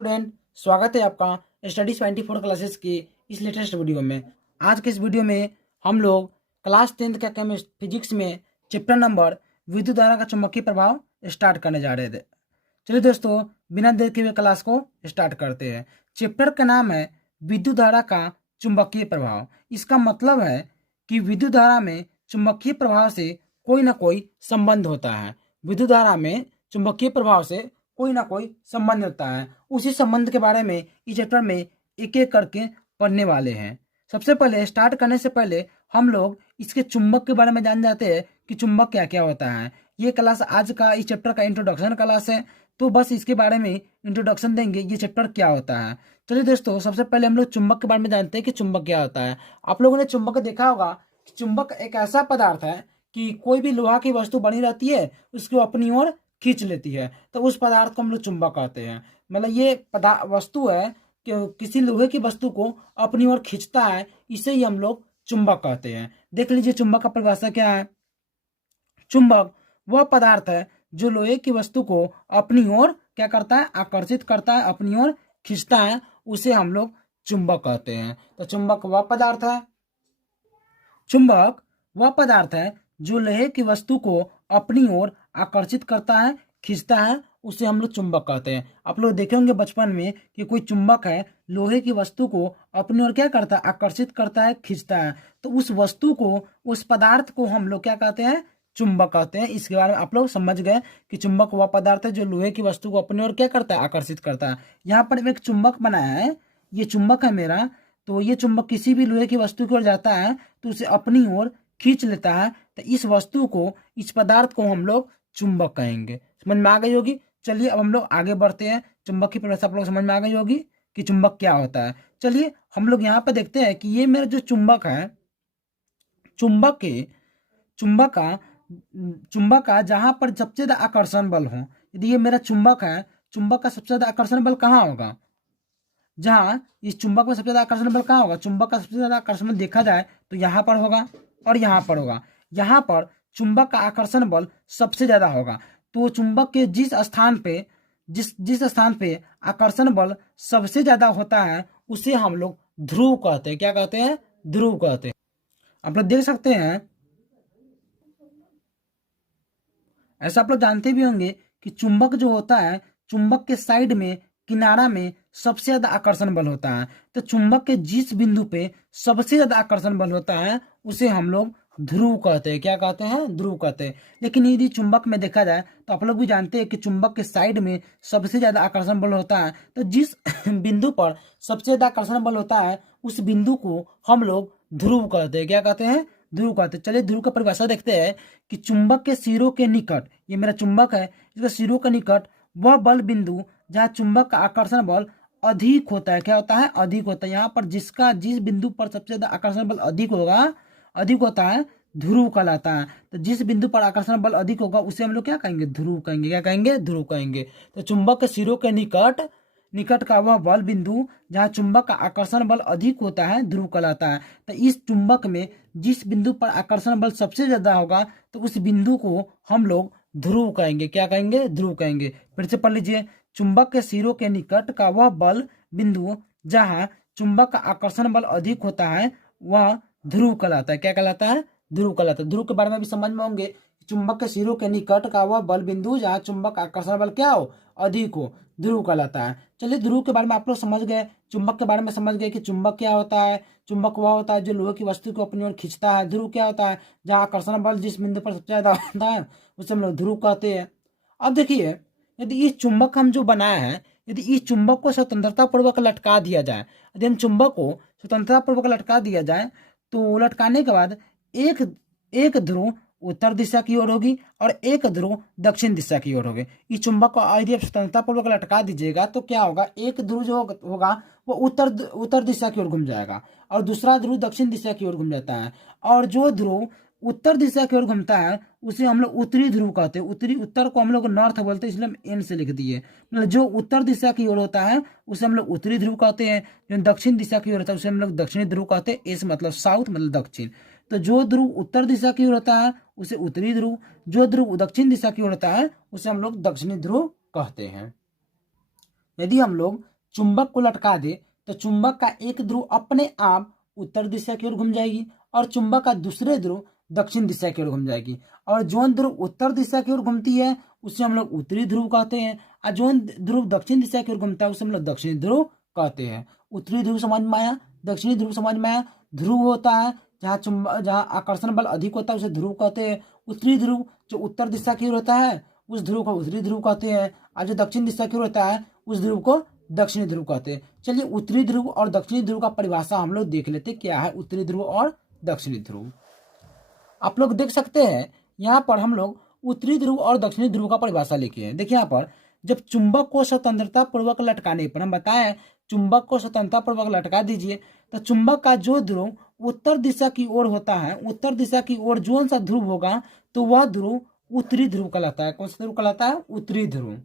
Student, स्वागत है आपका स्टडी 24 क्लासेस की इस लेटेस्ट वीडियो में। आज के इस वीडियो में हम लोग क्लास 10th का फिजिक्स में चैप्टर नंबर विद्युत धारा का चुंबकीय प्रभाव स्टार्ट करने जा रहे थे। चलिए दोस्तों, बिना देर के हुए क्लास को स्टार्ट करते हैं। चैप्टर का नाम है विद्युत धारा का चुंबकीय प्रभाव। इसका मतलब है कि विद्युत धारा में चुंबकीय प्रभाव से कोई ना कोई संबंध होता है। विद्युत धारा में चुंबकीय प्रभाव से कोई ना कोई संबंध होता है। उसी संबंध के बारे में इस चैप्टर में एक एक करके पढ़ने वाले हैं। सबसे पहले स्टार्ट करने से पहले हम लोग इसके चुंबक के बारे में जान जाते हैं कि चुंबक क्या क्या होता है। ये क्लास आज का इस चैप्टर का इंट्रोडक्शन क्लास है, तो बस इसके बारे में इंट्रोडक्शन देंगे, ये चैप्टर क्या होता है। चलिए दोस्तों, सबसे पहले हम लोग चुंबक के बारे में जानते हैं कि चुंबक क्या होता है। आप लोगों ने चुंबक देखा होगा कि चुंबक एक ऐसा पदार्थ है कि कोई भी लोहा की वस्तु बनी रहती है, उसको अपनी ओर खींच लेती है, तो उस पदार्थ को हम लोग चुंबक कहते हैं। मतलब ये वस्तु है कि किसी लोहे की वस्तु को अपनी ओर खींचता है, इसे ही हम लोग चुंबक कहते हैं। देख लीजिए चुंबक का परिभाषा क्या है। चुंबक वह पदार्थ है जो लोहे की वस्तु को अपनी ओर क्या करता है, आकर्षित करता है, अपनी ओर खींचता है, उसे हम लोग चुंबक कहते हैं। तो चुंबक वह पदार्थ है चुंबक वह पदार्थ है जो लोहे की वस्तु को अपनी ओर आकर्षित करता है, खींचता है, उसे हम लोग चुंबक कहते हैं। आप लोग देखेंगे बचपन में कि कोई चुंबक है, लोहे की वस्तु को अपनी ओर क्या करता है, आकर्षित करता है, खींचता है, तो उस वस्तु को, उस पदार्थ को हम लोग क्या कहते हैं, चुंबक कहते हैं। इसके बारे में आप लोग समझ गए कि चुंबक वह पदार्थ है जो लोहे की वस्तु को अपनी ओर क्या करता है, आकर्षित करता है। यहाँ पर एक चुंबक बनाया है, ये चुंबक है मेरा, तो ये चुंबक किसी भी लोहे की वस्तु की ओर जाता है तो उसे अपनी ओर खींच लेता है, तो इस वस्तु को, इस पदार्थ को हम लोग चुंबक कहेंगे। समझ में आ गई होगी। चलिए अब हम लोग आगे बढ़ते हैं। चुंबक की परिभाषा आप लोग समझ में आ गई होगी कि चुंबक क्या होता है। चलिए हम लोग यहाँ पर देखते हैं कि ये मेरा जो चुंबक है, चुंबक के चुंबक का चुंबक का जहां पर सबसे ज्यादा आकर्षण बल हो, यदि ये मेरा चुंबक है, चुंबक का सबसे ज्यादा आकर्षण बल कहाँ होगा, जहां इस चुंबक में सबसे ज्यादा आकर्षण बल कहाँ होगा, चुंबक का सबसे ज्यादा आकर्षण बल देखा जाए तो यहाँ पर होगा और यहाँ पर होगा। यहाँ पर चुंबक का आकर्षण बल सबसे ज्यादा होगा, तो चुंबक के जिस स्थान पे आकर्षण बल सबसे ज्यादा होता है उसे हम लोग ध्रुव कहते हैं। क्या कहते हैं, ध्रुव कहते हैं। आप लोग देख सकते हैं, ऐसा आप लोग जानते भी होंगे कि चुंबक जो होता है, चुंबक के साइड में, किनारा में सबसे ज्यादा आकर्षण बल होता है। तो चुंबक के जिस बिंदु पे सबसे ज्यादा आकर्षण बल होता है उसे हम लोग ध्रुव कहते हैं। क्या कहते हैं, ध्रुव कहते हैं। लेकिन यदि चुंबक में देखा जाए तो आप लोग भी जानते हैं कि चुंबक के साइड में सबसे ज्यादा आकर्षण बल होता है, तो जिस बिंदु पर सबसे ज्यादा आकर्षण बल होता है उस बिंदु को हम लोग ध्रुव कहते हैं। क्या कहते हैं, ध्रुव कहते हैं। चलिए ध्रुव का परिभाषा देखते हैं कि चुंबक के सिरों के निकट, ये मेरा चुंबक है, इसके सिरों के निकट वह बल बिंदु जहाँ चुंबक का आकर्षण बल अधिक होता है। क्या होता है, अधिक होता है। यहाँ पर जिस बिंदु पर सबसे ज्यादा आकर्षण बल अधिक होता है, ध्रुव कहलाता है। तो जिस बिंदु पर आकर्षण बल अधिक होगा उसे हम लोग क्या कहेंगे, ध्रुव कहेंगे। क्या कहेंगे, ध्रुव कहेंगे। तो चुंबक के सिरों के निकट निकट का वह बल बिंदु जहाँ चुंबक का आकर्षण बल अधिक होता है, ध्रुव कहलाता है। तो इस चुंबक में जिस बिंदु पर आकर्षण बल सबसे ज्यादा होगा तो उस बिंदु को हम लोग ध्रुव कहेंगे। क्या कहेंगे, ध्रुव कहेंगे। फिर से पढ़ लीजिए, चुंबक के सिरों के निकट का वह बल बिंदु जहाँ चुंबक का आकर्षण बल अधिक होता है वह ध्रुव कहलाता है। क्या कहलाता है, ध्रुव कहलाता है। ध्रुव के बारे में भी समझ में होंगे। चुंबक के सिरों के निकट का वह बल बिंदु जहाँ चुंबक का आकर्षण बल क्या हो, अधिक हो, ध्रुव कहलाता है। चलिए ध्रुव के बारे में आप लोग समझ गए, चुंबक के बारे में समझ गए कि चुंबक क्या होता है। चुंबक वह होता है जो लोहे की वस्तु को अपनी ओर खींचता है। ध्रुव क्या होता है, जहाँ आकर्षण बल जिस बिंदु पर सबसे ज्यादा होता है उसे हम लोग ध्रुव कहते हैं। अब देखिए, यदि इस चुंबक हम जो बनाए हैं, यदि इस चुंबक को स्वतंत्रता पूर्वक लटका दिया जाए, यदि हम चुंबक को स्वतंत्रता पूर्वक लटका दिया जाए तो लटकाने के बाद एक एक ध्रुव उत्तर दिशा की ओर होगी और एक ध्रुव दक्षिण दिशा की ओर होगी। इस चुंबक को यदि आप स्वतंत्रता पूर्वक लटका दीजिएगा तो क्या होगा, एक ध्रुव जो होगा वो उत्तर दिशा की ओर घूम जाएगा और दूसरा ध्रुव दक्षिण दिशा की ओर घूम जाता है। और जो ध्रुव उत्तर दिशा की ओर घूमता है उसे हम लोग उत्तरी ध्रुव कहते हैं। उत्तर को हम लोग नॉर्थ बोलते हैं, इसलिए हम एन से लिख दिए। मतलब जो उत्तर दिशा की ओर होता है उसे हम लोग उत्तरी ध्रुव कहते हैं, जो दक्षिण दिशा की ओर होता है उसे हम लोग दक्षिणी ध्रुव कहते हैं। एस मतलब साउथ, मतलब दक्षिण। तो जो ध्रुव उत्तर दिशा की ओर होता है उसे उत्तरी ध्रुव, जो ध्रुव दक्षिण दिशा की ओर होता है उसे हम लोग दक्षिणी ध्रुव कहते हैं। यदि हम लोग चुंबक को लटका दे तो चुंबक का एक ध्रुव अपने आप उत्तर दिशा की ओर घूम जाएगी और चुंबक का दूसरे ध्रुव दक्षिण दिशा की ओर घूम जाएगी। और जोन ध्रुव उत्तर दिशा की ओर घूमती है उसे हम लोग उत्तरी ध्रुव कहते हैं, और जोन ध्रुव दक्षिण दिशा की ओर घूमता है उसे हम लोग दक्षिणी ध्रुव कहते हैं। उत्तरी ध्रुव समझ में आया, दक्षिणी ध्रुव समझ में आया। ध्रुव होता है जहाँ आकर्षण बल अधिक होता है उसे ध्रुव कहते हैं। उत्तरी ध्रुव जो उत्तर दिशा की ओर होता है उस ध्रुव को उत्तरी ध्रुव कहते हैं, और जो दक्षिण दिशा की ओर होता है उस ध्रुव को दक्षिणी ध्रुव कहते हैं। चलिए उत्तरी ध्रुव और दक्षिणी ध्रुव का परिभाषा हम लोग देख लेते क्या है उत्तरी ध्रुव और दक्षिणी ध्रुव। आप लोग देख सकते हैं यहाँ पर हम लोग उत्तरी ध्रुव और दक्षिणी ध्रुव का परिभाषा लिखे हैं। देखिए यहाँ पर जब चुंबक को स्वतंत्रता पूर्वक लटकाने पर, हम बताएं चुंबक को स्वतंत्रता पूर्वक लटका दीजिए तो चुंबक का जो ध्रुव उत्तर दिशा की ओर होता है, उत्तर दिशा की ओर जो सा ध्रुव होगा तो वह ध्रुव उत्तरी ध्रुव कहलाता है। कौन सा ध्रुव कहलाता है? उत्तरी ध्रुव।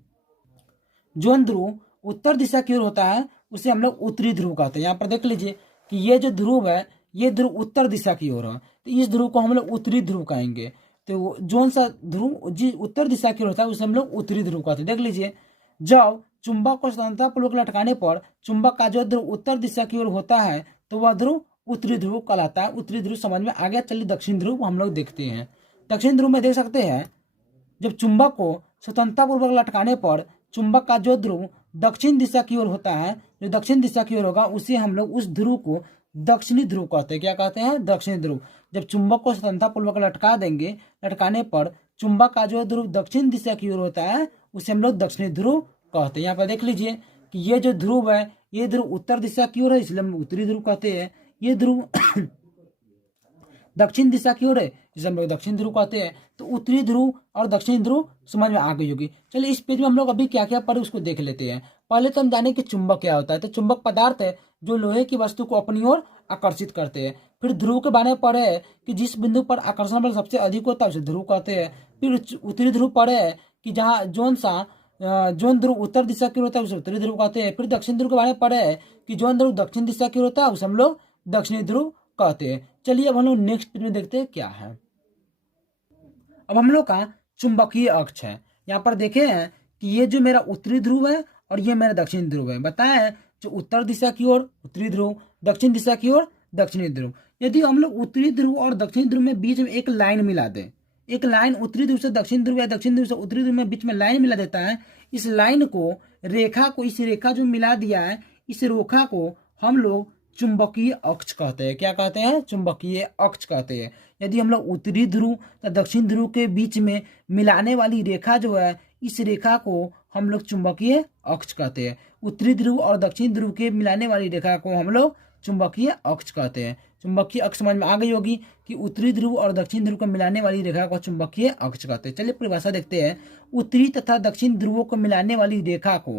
जो ध्रुव उत्तर दिशा की ओर होता है उसे हम लोग उत्तरी ध्रुव कहते हैं। यहाँ पर देख लीजिए कि ये जो ध्रुव है ये ध्रुव उत्तर दिशा की ओर है तो इस ध्रुव को हम लोग उत्तरी ध्रुव कहेंगे। तो जोन सा ध्रुव जी उत्तर दिशा की ओर होता है उसे हम लोग उत्तरी ध्रुव कहते हैं। देख लीजिए जब चुंबक को स्वतंत्रता पूर्वक लटकाने पर चुंबक का जो ध्रुव उत्तर दिशा की ओर होता है तो वह ध्रुव उत्तरी ध्रुव कहलाता है। उत्तरी ध्रुव समझ में आ गया। चलिए दक्षिण ध्रुव हम लोग देखते हैं। दक्षिण ध्रुव में देख सकते हैं जब चुंबक को स्वतंत्रता पूर्वक लटकाने पर चुंबक का जो ध्रुव दक्षिण दिशा की ओर होता है, जो दक्षिण दिशा की ओर होगा उसे हम लोग उस ध्रुव को दक्षिणी ध्रुव कहते हैं। क्या कहते हैं? दक्षिणी ध्रुव। जब चुंबक को स्वतंत्रता पूर्वक लटका देंगे, लटकाने पर चुंबक का जो ध्रुव दक्षिण दिशा की ओर होता है उसे हम लोग दक्षिणी ध्रुव कहते हैं। यहाँ पर देख लीजिए कि ये जो ध्रुव है ये ध्रुव उत्तर दिशा की ओर है इसलिए हम उत्तरी ध्रुव कहते हैं। ये ध्रुव दक्षिण दिशा की ओर है जिसे हम लोग दक्षिण ध्रुव कहते हैं। तो उत्तरी ध्रुव और दक्षिण ध्रुव समझ में आ गई होगी। चलिए इस पेज में हम लोग अभी क्या क्या पढ़े उसको देख लेते हैं। पहले तो हम जाने कि चुंबक क्या होता है। तो चुंबक पदार्थ है जो लोहे की वस्तु को अपनी ओर आकर्षित करते हैं। फिर ध्रुव के बारे में पढ़े कि जिस बिंदु पर आकर्षण बल सबसे अधिक होता है उसे ध्रुव कहते हैं। फिर उत्तरी ध्रुव पढ़े कि जहाँ जोन ध्रुव उत्तर दिशा की ओर होता है उसे उत्तरी ध्रुव कहते हैं। फिर दक्षिण ध्रुव के बारे में पढ़े कि जोन ध्रुव दक्षिण दिशा की ओर होता है उसे हम लोग दक्षिणी ध्रुव कहते हैं। चलिए अब हम लोग नेक्स्ट पेज में देखते हैं क्या है। अब हम लोग का चुंबकीय अक्ष है। यहाँ पर देखे हैं कि ये जो मेरा उत्तरी ध्रुव है और ये मेरा दक्षिणी ध्रुव है। बताएं जो उत्तर दिशा की ओर उत्तरी ध्रुव, दक्षिण दिशा की ओर दक्षिणी ध्रुव। यदि हम लोग उत्तरी ध्रुव और दक्षिणी ध्रुव में बीच में एक लाइन मिला दें, एक लाइन उत्तरी ध्रुव से दक्षिण ध्रुव या दक्षिण ध्रुव से उत्तरी ध्रुव में बीच में लाइन मिला देता है, इस लाइन को रेखा को इस रेखा जो मिला दिया है इस रेखा को हम लोग चुंबकीय अक्ष कहते हैं। क्या कहते हैं? चुंबकीय अक्ष कहते हैं। यदि हम लोग उत्तरी ध्रुव या दक्षिण ध्रुव के बीच में मिलाने वाली रेखा जो है इस रेखा को हम लोग चुंबकीय अक्ष कहते हैं। उत्तरी ध्रुव और दक्षिण ध्रुव के मिलाने वाली रेखा को हम लोग चुंबकीय अक्ष कहते हैं। चुंबकीय अक्ष समझ में आ गई होगी कि उत्तरी ध्रुव और दक्षिण ध्रुव को मिलाने वाली रेखा को चुंबकीय अक्ष कहते हैं। चलिए परिभाषा देखते हैं। उत्तरी तथा दक्षिण ध्रुवों को मिलाने वाली रेखा को,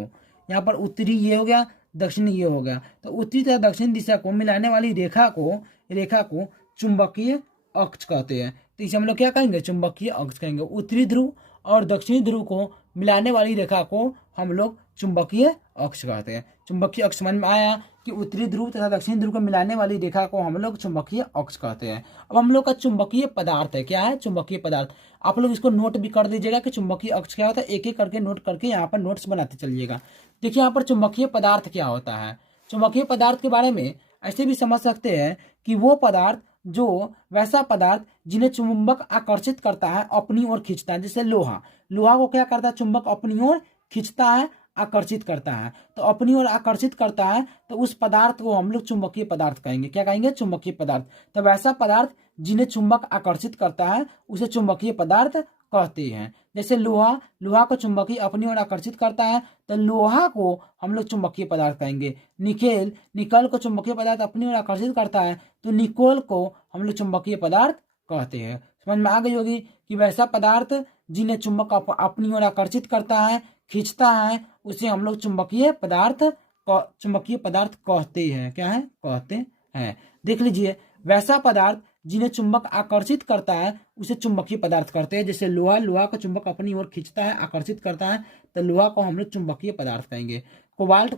यहाँ पर उत्तरी ये हो गया, दक्षिण ये हो गया, तो उत्तरी तथा दक्षिण दिशा को मिलाने वाली रेखा को चुंबकीय अक्ष कहते हैं। तो इसे हम लोग क्या कहेंगे? चुंबकीय अक्ष कहेंगे। उत्तरी ध्रुव और दक्षिणी ध्रुव को मिलाने वाली रेखा को हम लोग चुंबकीय अक्ष कहते हैं। चुंबकीय अक्ष समझ में आया कि उत्तरी ध्रुव तथा दक्षिणी ध्रुव को मिलाने वाली रेखा को हम लोग चुंबकीय अक्ष कहते हैं। अब हम लोग का चुंबकीय पदार्थ है। क्या है? चुंबकीय पदार्थ। आप लोग इसको नोट भी कर दीजिएगा कि चुंबकीय अक्ष क्या होता है। एक एक करके नोट करके यहाँ पर नोट्स बनाते चलिएगा। देखिए यहाँ पर चुंबकीय पदार्थ क्या होता है। चुंबकीय पदार्थ के बारे में ऐसे भी समझ सकते हैं कि वो पदार्थ जो वैसा पदार्थ जिन्हें चुंबक आकर्षित करता है अपनी ओर खींचता है। जैसे लोहा, लोहा को क्या करता है? चुंबक अपनी ओर खींचता है, आकर्षित करता है। तो अपनी ओर आकर्षित करता है तो उस पदार्थ को हम लोग चुंबकीय पदार्थ कहेंगे। क्या कहेंगे? चुंबकीय पदार्थ। तो वैसा पदार्थ जिन्हें चुंबक आकर्षित करता है उसे चुंबकीय पदार्थ कहते हैं। जैसे लोहा को चुंबकीय अपनी ओर आकर्षित करता है तो लोहा को हम लोग चुंबकीय पदार्थ कहेंगे। निकल को चुंबकीय पदार्थ अपनी ओर आकर्षित करता है तो निकोल को हम लोग चुंबकीय पदार्थ कहते हैं। समझ में आ गई होगी कि वैसा पदार्थ जिन्हें चुंबक अपनी ओर आकर्षित करता है, खींचता है, उसे हम लोग चुंबकीय पदार्थ कहते हैं। क्या है? कहते हैं। देख लीजिए वैसा पदार्थ जिन्हें चुंबक आकर्षित करता है उसे चुंबकीय पदार्थ कहते हैं। जैसे लोहा को चुंबक अपनी ओर खींचता है, आकर्षित करता है तो लोहा को हम लोग चुंबकीय पदार्थ कहेंगे। कोबाल्ट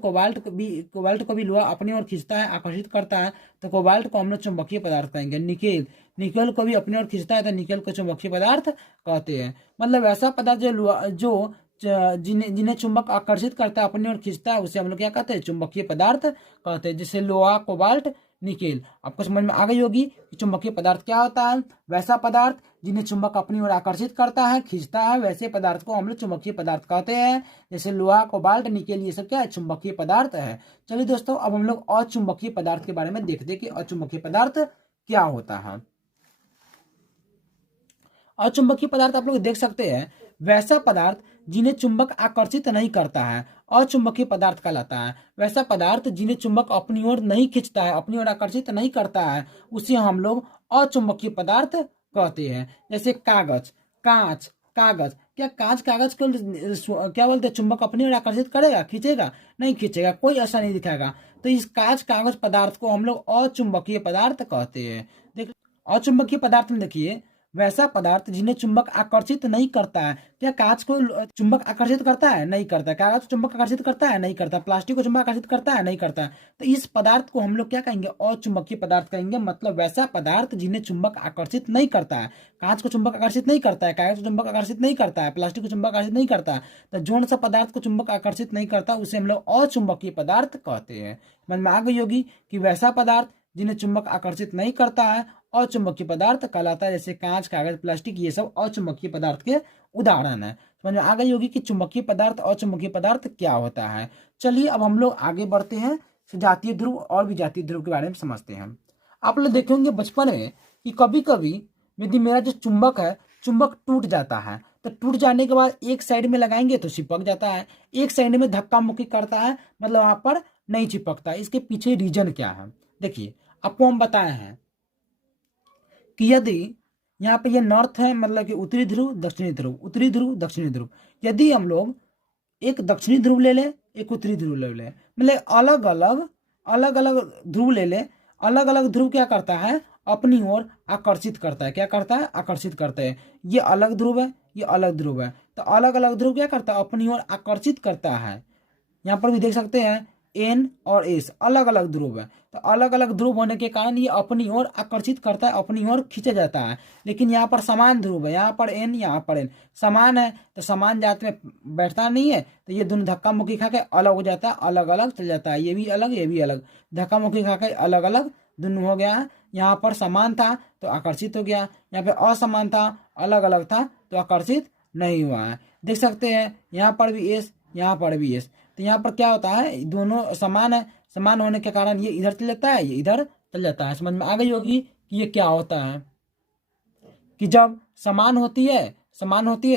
को भी लोहा अपनी ओर खींचता है, आकर्षित करता है तो कोबाल्ट को हम लोग चुंबकीय पदार्थ कहेंगे। निकेल को भी अपनी ओर खींचता है तो निकेल को चुंबकीय पदार्थ कहते हैं। मतलब ऐसा पदार्थ जो जिन्हें जिन्हें चुंबक आकर्षित करता है अपनी ओर खींचता है उसे हम लोग क्या कहते हैं, चुंबकीय पदार्थ कहते हैं। जैसे लोहा, कोबाल्ट, निकेल। आपको समझ में आ गई होगी कि चुंबकीय पदार्थ क्या होता है। वैसा पदार्थ जिन्हें चुंबक अपनी ओर आकर्षित करता है, खींचता है, वैसे पदार्थ को हम लोग चुंबकीय पदार्थ कहते हैं। जैसे लोहा, कोबाल्ट, निकेल, ये सब क्या है, चुंबकीय पदार्थ है। चलिए दोस्तों, अब हम लोग अचुंबकीय पदार्थ के बारे में देखते हैं कि अचुंबकीय पदार्थ क्या होता है। अचुंबकीय पदार्थ आप लोग देख सकते हैं, वैसा पदार्थ जिन्हें चुंबक आकर्षित नहीं करता है अचुंबकीय पदार्थ कहलाता है। वैसा पदार्थ जिन्हें चुंबक अपनी ओर नहीं खींचता है, अपनी ओर आकर्षित नहीं करता है, उसे हम लोग अचुंबकीय पदार्थ कहते हैं। जैसे कागज, कांच, कागज। क्या कांच कागज को क्या बोलते हैं, चुंबक अपनी ओर आकर्षित करेगा, खींचेगा? नहीं खींचेगा, कोई ऐसा नहीं दिखाएगा। तो इस कांच कागज पदार्थ को हम लोग अचुंबकीय पदार्थ कहते हैं। देख, अचुंबकीय पदार्थ में देखिए, वैसा पदार्थ जिन्हें चुंबक आकर्षित नहीं करता है। क्या कांच को चुंबक आकर्षित करता है? नहीं करता। कागज को चुंबक आकर्षित करता है? नहीं करता। प्लास्टिक को चुंबक आकर्षित करता है? नहीं करता। तो इस पदार्थ को हम लोग क्या कहेंगे, अचुंबकीय पदार्थ कहेंगे। मतलब वैसा पदार्थ जिन्हें चुंबक आकर्षित नहीं करता है। कांच को चुंबक आकर्षित नहीं करता है, कागज को चुंबक आकर्षित नहीं करता है, प्लास्टिक को चुंबक आकर्षित नहीं करता है। तो जोन सा पदार्थ को चुंबक आकर्षित नहीं करता उसे हम लोग अचुंबकीय पदार्थ कहते हैं। मन में आ गई होगी कि वैसा पदार्थ जिन्हें चुंबक आकर्षित नहीं करता है अचुंबकीय पदार्थ कहलाता है। जैसे कांच, कागज, प्लास्टिक, ये सब अचुंबकीय पदार्थ के उदाहरण है। समझ में आ गई होगी कि चुंबकीय पदार्थ और चुंबकीय पदार्थ क्या होता है। चलिए अब हम लोग आगे बढ़ते हैं, सजातीय ध्रुव और विजातीय ध्रुव के बारे में समझते हैं। आप लोग देखेंगे बचपन में कि कभी कभी यदि मेरा जो चुंबक है, चुंबक टूट जाता है, तो टूट जाने के बाद एक साइड में लगाएंगे तो चिपक जाता है, एक साइड में धक्का मुक्की करता है, मतलब वहां पर नहीं चिपकता। इसके पीछे रीजन क्या है? देखिए, आपको हम बताए हैं कि यदि यहाँ पे ये नॉर्थ है, मतलब कि उत्तरी ध्रुव, दक्षिणी ध्रुव, उत्तरी ध्रुव, दक्षिणी ध्रुव। यदि हम लोग एक दक्षिणी ध्रुव ले लें, एक उत्तरी ध्रुव ले लें, मतलब अलग अलग ध्रुव ले लें, अलग अलग ध्रुव क्या करता है, अपनी ओर आकर्षित करता है। क्या करता है? आकर्षित करता है। ये अलग ध्रुव है, ये अलग ध्रुव है, तो अलग अलग ध्रुव क्या करता है, अपनी ओर आकर्षित करता है। यहाँ पर भी देख सकते हैं एन और एस अलग अलग ध्रुव है, तो अलग अलग ध्रुव होने के कारण ये अपनी ओर आकर्षित करता है, अपनी ओर खींचा जाता है। लेकिन यहाँ पर समान ध्रुव है, यहाँ पर एन, यहाँ पर एन समान है, तो समान जात में बैठता नहीं है, तो ये दोनों धक्का मुक्की खा के अलग हो जाता है, अलग अलग चल जाता है। ये भी अलग, ये भी अलग, धक्का मुक्की खा के अलग अलग दोनों हो गया है। यहाँ पर समान था तो आकर्षित हो गया, यहाँ पे असमान था, अलग अलग था तो आकर्षित नहीं हुआ है। देख सकते हैं यहाँ पर भी एस, यहाँ पर भी एस, तो यहाँ पर क्या होता है, दोनों समान है, समान होने के कारण ये इधर चल जाता है, ये इधर चल जाता है। समझ में आ गई होगी कि ये क्या होता है, कि जब समान होती है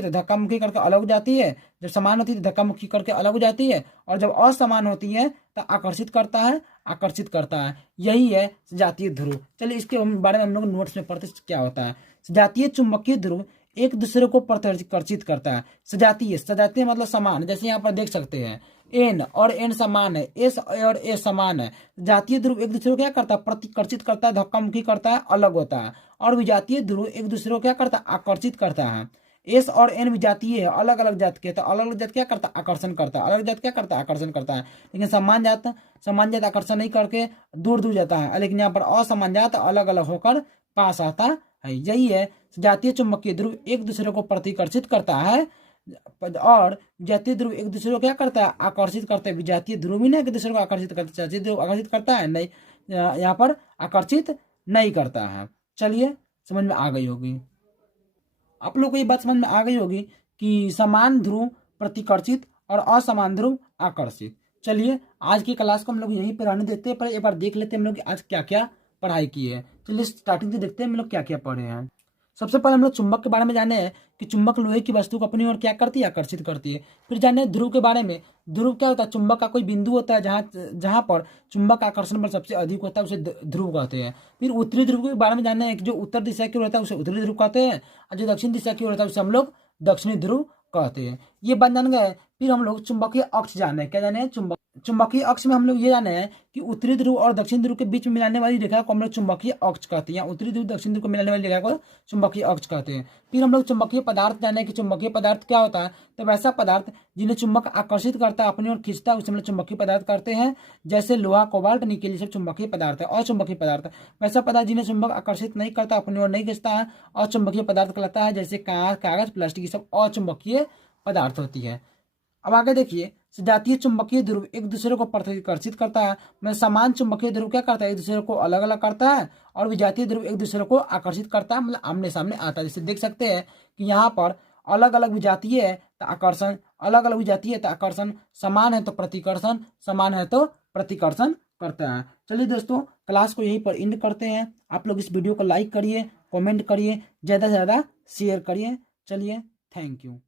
तो धक्का मुक्की करके अलग हो जाती है, जब समान होती है तो धक्का मुक्की करके अलग हो जाती है, और जब असमान होती है तो आकर्षित करता है, आकर्षित करता है। यही है सजातीय ध्रुव। चलिए इसके बारे में हम लोग नोट्स में पढ़ते क्या होता है। सजातीय चुंबकीय ध्रुव एक दूसरे को प्रतिकर्षित करता है। सजातीय, सजातीय मतलब समान, जैसे यहाँ पर देख सकते हैं एन और एन समान है, एस और एस समान है। जातीय ध्रुव एक दूसरे को क्या करता है, प्रतिकर्षित करता है, धक्का मुक्की करता है, अलग होता है। और विजातीय ध्रुव एक दूसरे को क्या करता है, आकर्षित करता है। एस और एन विजातीय है, अलग अलग जात के, तो अलग अलग जात क्या करता है, आकर्षण करता है, अलग जात क्या करता है, आकर्षण करता है। लेकिन समान जात आकर्षण नहीं करके दूर दूर जाता है, लेकिन यहाँ पर असमान जात अलग अलग होकर पास आता है। यही है जातीय चुंबकीय ध्रुव एक दूसरे को प्रतिकर्षित करता है, और विजातीय ध्रुव एक दूसरे को क्या करता है, आकर्षित करता है। विजातीय ध्रुव ही ना एक दूसरे को आकर्षित करता है, जातीय ध्रुव आकर्षित करता है नहीं, यहाँ पर आकर्षित नहीं करता है। चलिए समझ में आ गई होगी, आप लोग को ये बात समझ में आ गई होगी कि समान ध्रुव प्रतिकर्षित और असमान ध्रुव आकर्षित। चलिए आज की क्लास को हम लोग यहीं पर रहने देते हैं, पर एक बार देख लेते हैं हम लोग आज क्या क्या पढ़ाई की है। चलिए स्टार्टिंग से देखते हैं हम लोग क्या क्या पढ़े हैं। सबसे पहले हम लोग चुंबक के बारे में जाने हैं कि चुंबक लोहे की वस्तु को अपनी ओर क्या करती है, आकर्षित करती है। फिर जाने ध्रुव के बारे में, ध्रुव क्या होता है, चुंबक का कोई बिंदु होता है जहाँ पर चुंबक आकर्षण बल सबसे अधिक होता है, उसे ध्रुव कहते हैं। फिर उत्तरी ध्रुव के बारे में जानना है कि जो उत्तर दिशा की ओर होता है उसे उत्तरी ध्रुव कहते हैं, और जो दक्षिण दिशा की ओर होता है उसे हम लोग दक्षिणी ध्रुव कहते हैं। ये बात जान गए। फिर हम लोग चुंबकीय अक्ष जाने, क्या जाने, चुंबकीय अक्ष में हम लोग ये जाने हैं कि उत्तरी ध्रुव और दक्षिण ध्रुव के बीच में मिलाने वाली रेखा को हम लोग चुंबकीय अक्ष कहते हैं, या उत्तरी ध्रुव दक्षिण ध्रुव को मिलाने वाली रेखा को चुंबकीय अक्ष कहते हैं। फिर हम लोग चुंबकीय पदार्थ जाने हैं कि चुंबकीय पदार्थ क्या होता है, तो वैसा पदार्थ जिन्हें चुंबक आकर्षित करता है, अपनी ओर खींचता है, उसे हम लोग चुंबकीय पदार्थ करते हैं। जैसे लोहा, कोबाल्ट, निकेल, ये सब चुंबकीय पदार्थ है। अचुंबकीय पदार्थ वैसा पदार्थ जिन्हें चुंबक आकर्षित नहीं करता, अपनी ओर नहीं खींचता है, अचुंबकीय पदार्थ कहलाता है। जैसे कागज, प्लास्टिक, ये सब अचुंबकीय पदार्थ होती है। अब आगे देखिए, सजातीय चुंबकीय ध्रुव एक दूसरे को प्रतिकर्षित करता है। मैं समान चुंबकीय ध्रुव क्या करता है, एक दूसरे को अलग अलग करता है, और विजातीय ध्रुव एक दूसरे को आकर्षित करता है, मतलब आमने सामने आता है। जैसे देख सकते हैं कि यहाँ पर अलग अलग विजातीय है तो आकर्षण, अलग अलग विजातीय है तो आकर्षण, समान है तो प्रतिकर्षण, समान है तो प्रतिकर्षण करता है। चलिए दोस्तों, क्लास को यहीं पर एंड करते हैं। आप लोग इस वीडियो को लाइक करिए, कमेंट करिए, ज़्यादा से ज़्यादा शेयर करिए। चलिए, थैंक यू।